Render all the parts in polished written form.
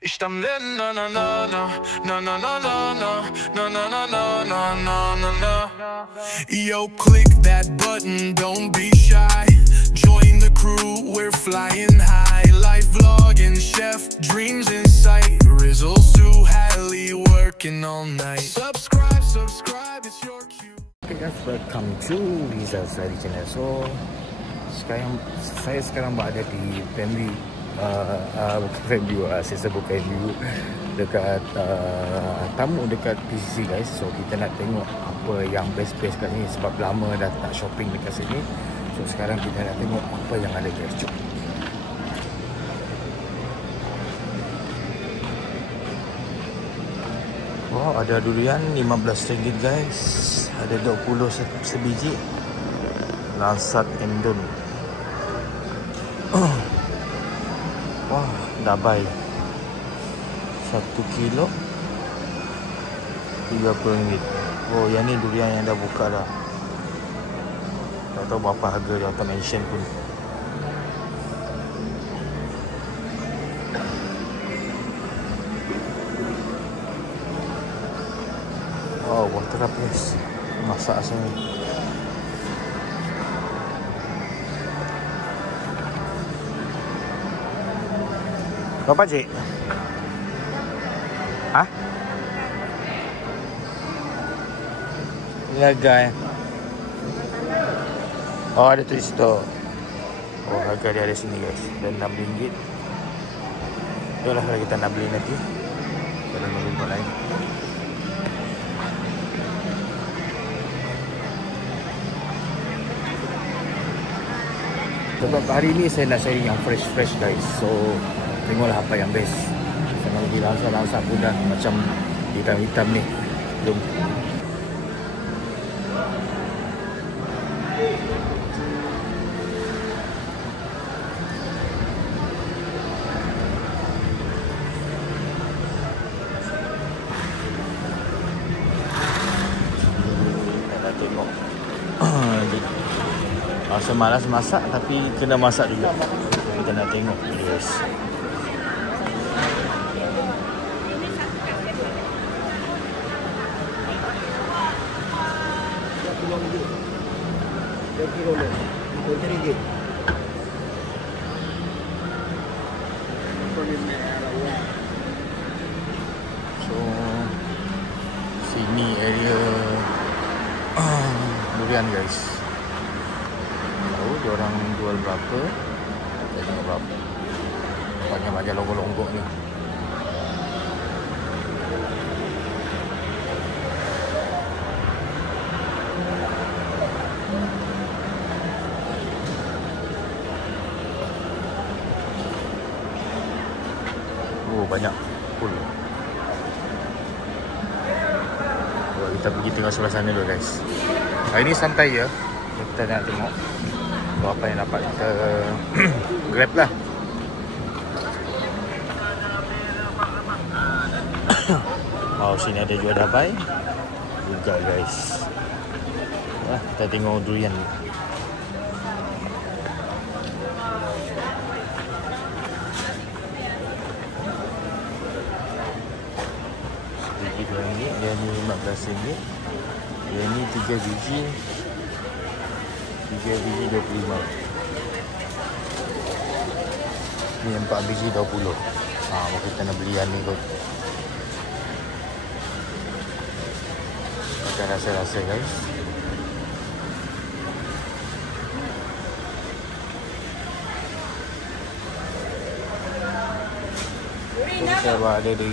İşte na na na na na na na na na na na na na na na na. Yo, click that button, don't be shy. Join the crew, we're flying high. Life vlogging, chef, dreams in sight. Rizzle, Sue, Hallie, working all night. Subscribe, subscribe, it's your cue. Okay guys, welcome to Rizal Sari Channel. So saya sekarang berada di family bukan family, saya sebut family dekat tamu dekat PCC guys. So kita nak tengok apa yang best-best kat sini sebab lama dah tak shopping dekat sini. So sekarang kita nak tengok apa yang ada guys. Jom. Wow, ada durian RM15 guys. Ada 20 sebiji. Lansat Endun. Wah, dabai 1 kilo RM30. Oh, yang ni durian yang dah buka dah. Tak tahu berapa harga dia, tak mention pun. Oh, water tapis. Masak sini. Berapa cik? Hah? Harga ya? Oh, ada tulis tu. Oh, harga dia ada sini guys. Dan RM6. Itulah kalau kita nak beli nanti. Kita nak beli tempat lain. Sebab hari ni saya nak cari yang fresh guys. So tengoklah apa yang best. Saya nak pergi langsap pun dah macam hitam-hitam ni. Jom. Kita nak tengok. Rasa malas masak tapi kena masak juga. Kita nak tengok guys. So sini area durian guys. Tahu diorang jual berapa? Kita tengok berapa. Banyak longgok-longgok ni. Oh, banyak full. Oh, kita pergi tengok sebelah sana dulu guys. Hari ni santai ya. Kita nak tengok apa yang dapat kita grab lah. Oh, sini ada jual dabai juga guys. Kita tengok durian. Biji RM2, dia ni RM15. Dia ni 3 biji. 3 biji 25. Ni 4 biji 20. Kita nak beli yang ni kot. Kita rasa-rasa guys. Kita berada di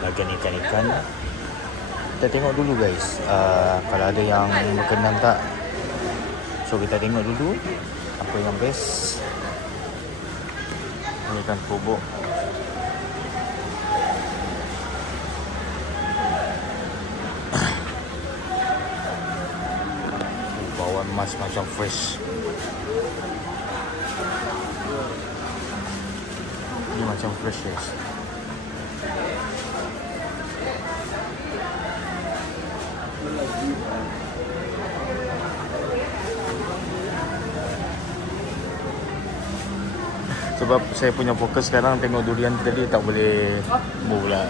lagan ikan-ikan. Kita tengok dulu guys, kalau ada yang berkenan tak. So kita tengok dulu apa yang best. Ini ikan kubuk. Bawang emas macam fresh. Ini macam fresh guys. Sebab saya punya fokus sekarang tengok durian tadi, tak boleh move lah.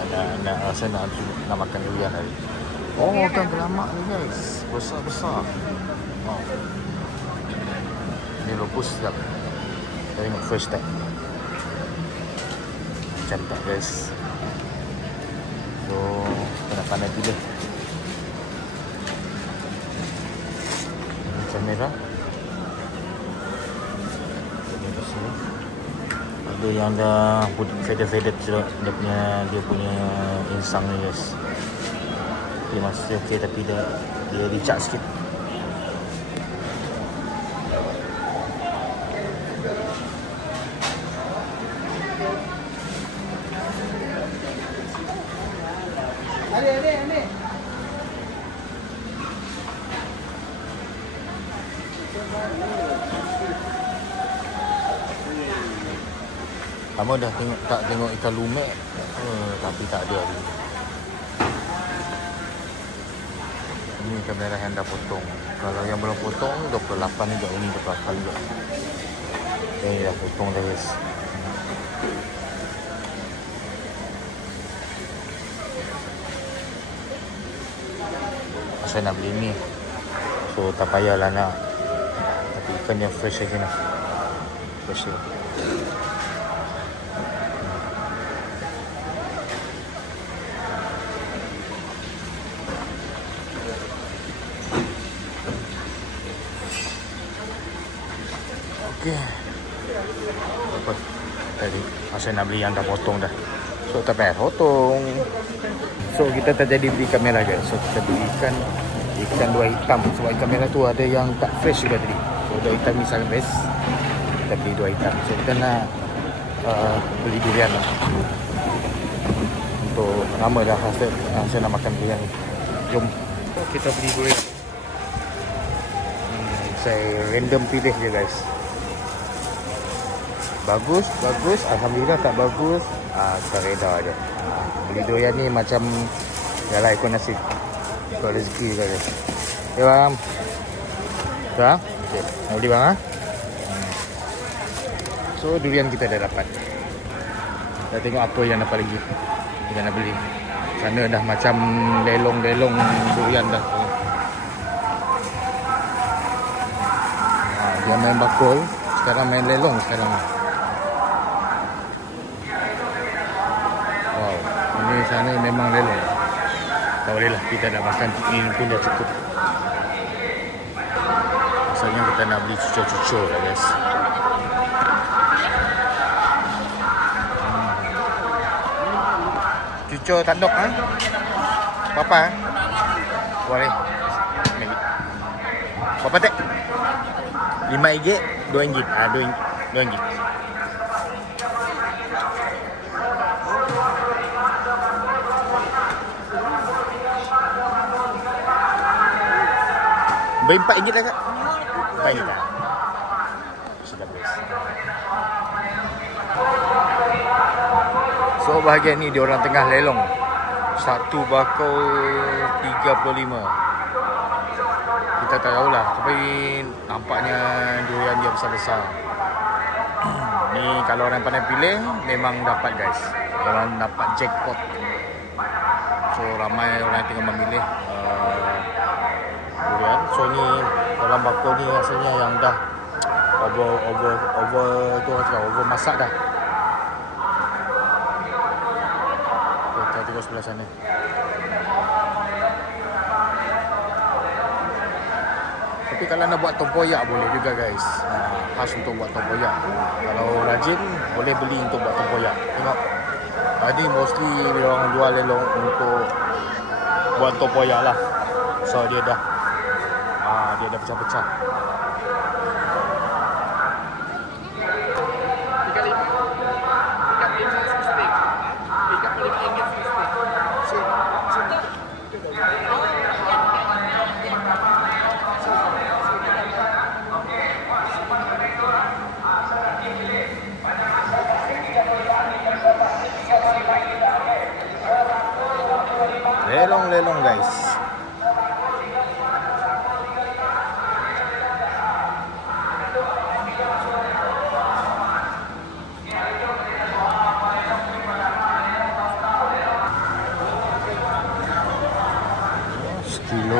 Saya nak makan durian tadi. Oh, kan gelamak ni guys. Besar-besar. Oh. Ini lupus sedap. Kita tengok first time. Macam tak guys. So, kita nak pandai pilih. Ini kamera. Ada yang dah faded dia punya insang ni guys. Dia masih okey tapi dia dicak sikit. Adik. Lama dah tengok ikan lumek, tapi tak ada hari. Ini ikan merah yang dah potong. Kalau yang belum potong 28 juga, ini 28 juga. Ini dah potong dah guys. Saya nak beli ni, so tak payahlah nak. Tapi ikan yang fresh lagi lah. Fresh lagi. Okey. Apa? Tadi saya nak beli yang dah potong dah. So tak payah potong. So kita tak jadi beli ikan merah guys. So kita beli ikan dua hitam. Sebab ikan merah tu ada yang tak fresh juga tadi. So dua hitam ni sangat best. Kita beli dua hitam. So kita nak beli durian lah. Untuk lama dah saya nak makan durian. Jom kita beli durian. Saya random pilih je guys. Bagus. Alhamdulillah tak bagus. Kita reda je. Beli durian ni macam yalah ikut nasib. Ikut rezeki juga guys. Okay bang. Tak? Okay. Nak beli bang So durian kita dah dapat. Kita tengok apa yang dapat lagi. Kita nak beli. Sana dah macam lelong-lelong durian dah. Dia main bakul. Sekarang main lelong sekarang. Ini sana memang lelong. Tak boleh lah, kita dah makan ini pun dah cukup. Asalnya kita nak beli cucur-cucur lah guys. Cucur tanduk berapa boleh. Berapa tak? 5 ringgit, 2 ringgit. 2 ringgit. Beri 4 ringgit lah kak. 4 ringgit lah. Sudah best. So bahagian ni diorang tengah lelong. Satu bakul 35. Kita tak tahulah, tapi nampaknya durian dia besar-besar. Ni kalau orang pandai pilih memang dapat guys. Orang dapat jackpot. So ramai orang yang tengah memilih durian. So ni dalam bakul ni rasanya yang dah over masak dah. Kita tengok sebelah sana. Tapi kalau nak buat tempoyak boleh juga guys. Khas untuk buat tempoyak. Kalau rajin boleh beli untuk buat tempoyak. Tengok. Tadi mostly dia orang jual lelong untuk buat tempoyak lah. So dia dah pecah-pecah. 35 ringgit lelong guys.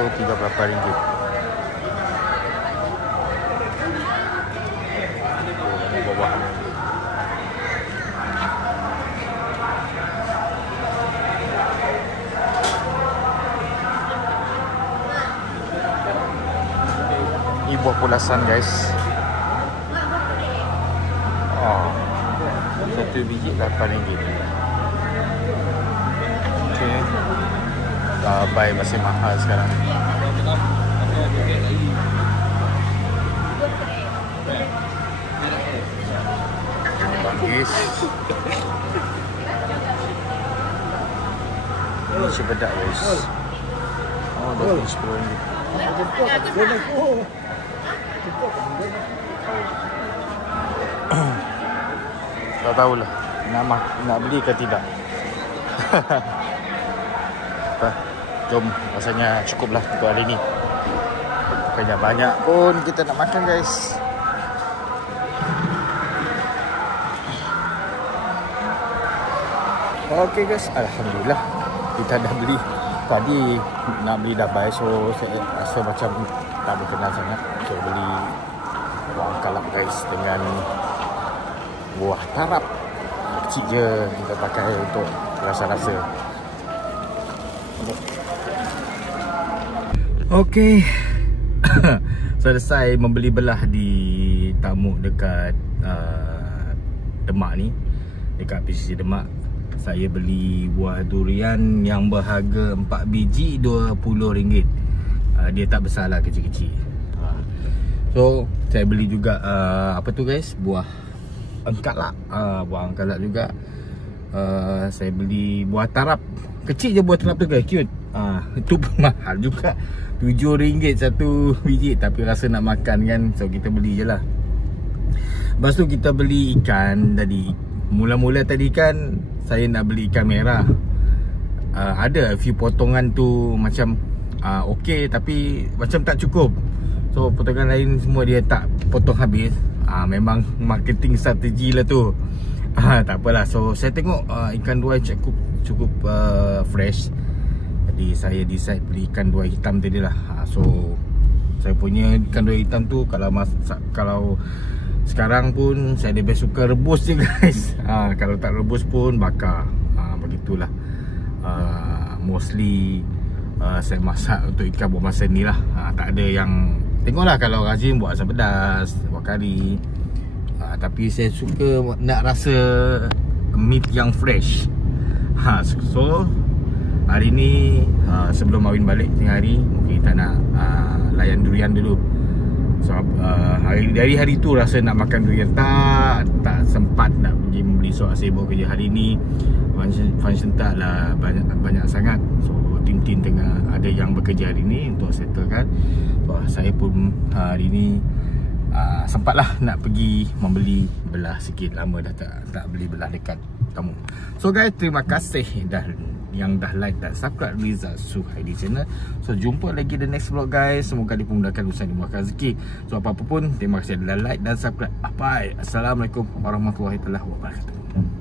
RM38. Bawah. Ini buah pulasan guys. Satu biji RM8. Okay. Babai masih mahal sekarang. Bangkis. Ini sebedak guys. Oh, RM10. Tak tahulah nak beli ke tidak. Jom, rasanya cukuplah untuk hari ni. Banyak-banyak pun kita nak makan guys. Okay guys, alhamdulillah kita dah beli. Tadi nak beli dah baik, so saya rasa macam tak berkenan sangat. So beli buah kalap guys dengan buah tarap. Kecil je, kita pakai untuk rasa-rasa. Okey. Selesai membeli belah di Tamuk dekat Demak ni. Dekat PCC Demak. Saya beli buah durian yang berharga 4 biji RM20. Dia tak besar lah, kecil-kecil. So saya beli juga apa tu guys, buah angkalak. Buah angkalak juga. Saya beli buah tarap. Kecil je buah tarap tu guys, cute. Itu pun mahal juga, RM7 satu biji. Tapi rasa nak makan kan, so kita beli je lah. Lepas tu kita beli ikan tadi. Mula-mula tadi kan saya nak beli ikan merah. Ada a few potongan tu macam okey, tapi macam tak cukup. So potongan lain semua dia tak potong habis. Memang marketing strategi lah tu. Tak apalah. So saya tengok ikan dua cukup fresh. Jadi saya decide beli ikan dua hitam tadi lah. So saya punya ikan dua hitam tu kalau sekarang pun saya lebih suka rebus je guys. Kalau tak rebus pun bakar. Begitulah. Mostly saya masak untuk ikan buat masa ni lah. Tak ada yang, tengoklah kalau rajin buat asam pedas, buat kari. Tapi saya suka nak rasa meat yang fresh. So hari ni sebelum Mawin balik tengah hari, mungkin kita nak layan durian dulu. So dari hari tu rasa nak makan durian, tak sempat nak pergi membeli. So sibuk kerja hari ni, function tak lah banyak sangat. So Tintin tengah ada yang bekerja hari ni untuk settlekan. So saya pun hari ni sempatlah nak pergi membeli belah sikit. Lama dah tak beli belah dekat Tamuk. So guys, terima kasih yang dah like dan subscribe Rizal Suhaidi channel. So jumpa lagi the next vlog guys. Semoga dipermudahkan usaha dimudahkan rezeki. So apa-apa pun, terima kasih dah like dan subscribe. Bye. Assalamualaikum warahmatullahi wabarakatuh.